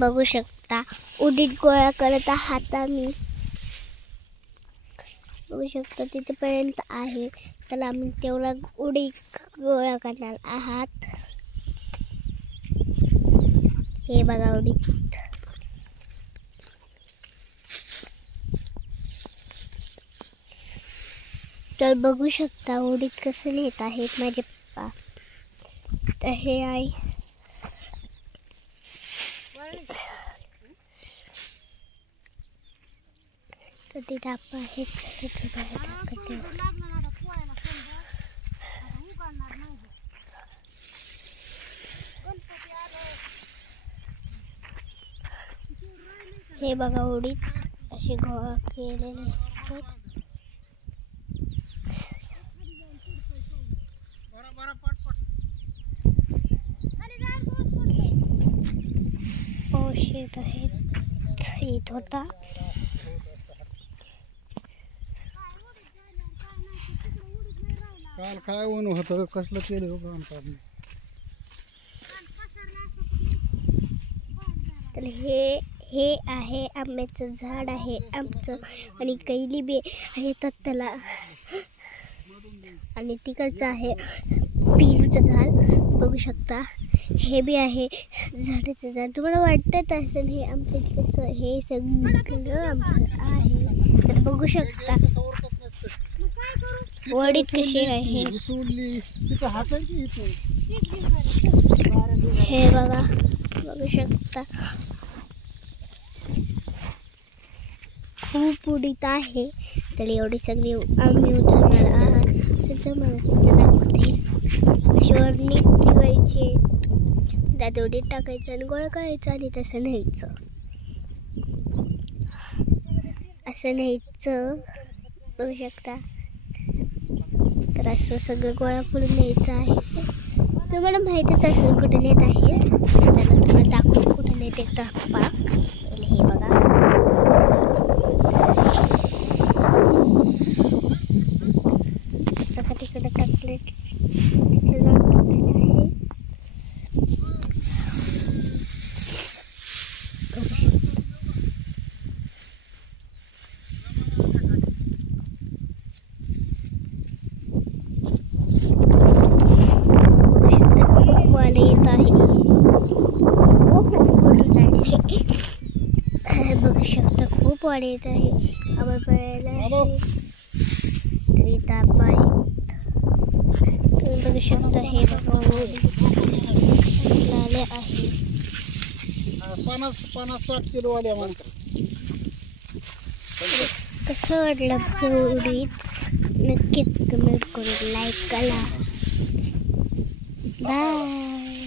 बघू शकता उडीद गोळा करत आहात आम्ही. बघू शकता तिथपर्यंत आहे. चला आम्ही तेवढा उडीद गोळा करणार आहात. हे बघा उडीद. तर बघू शकता उडीद कसं नेत आहेत माझे पप्पा. तर हे आहे तर तिथे आपण हे बघा उडीद असे गोळा केलेले आहेत. शेत आहे येत होता. काल काय ऊन होतं कसलं केलं काम काढलं. तर हे आहे आंब्याचं झाड आहे आमचं आणि कैली बी आहे तर त्याला. आणि तिकडचं आहे पेरूचं झाड बघू शकता. हे बी आहे झाडाचं झाड. तुम्हाला वाटत असेल हे आमच्या तिकडचं हे सगळं आमचं आहे. तर बघू शकता वडीत कशी आहे. हे बघा बघू शकता खूप उडीत आहे. तर एवढी सगळी आम्ही उचलणार आहात. मला तिथे दाखवते. अशी वरणी ठेवायची त्यात उडीद टाकायचं आणि गोळा करायचं आणि तसं न्यायचं. असं न्यायचं बघू शकता. तर असं सगळं गोळा करून न्यायचं आहे. तुम्हाला माहितीच असेल कुठे नेत आहे. त्याला तुम्हाला दाखवून कुठे नेते पप्पा. हे बघा तिकडे टाकले बघू शकता खूप वाढ येत आहे. आम्हाला पळायला तरी ताप आहे. तुम्ही बघू शकता हे आले आहे 50-60 किलो वाले. कसं वाटलं उडीद नक्कीच कमेंट करून लाईक करा. बाय.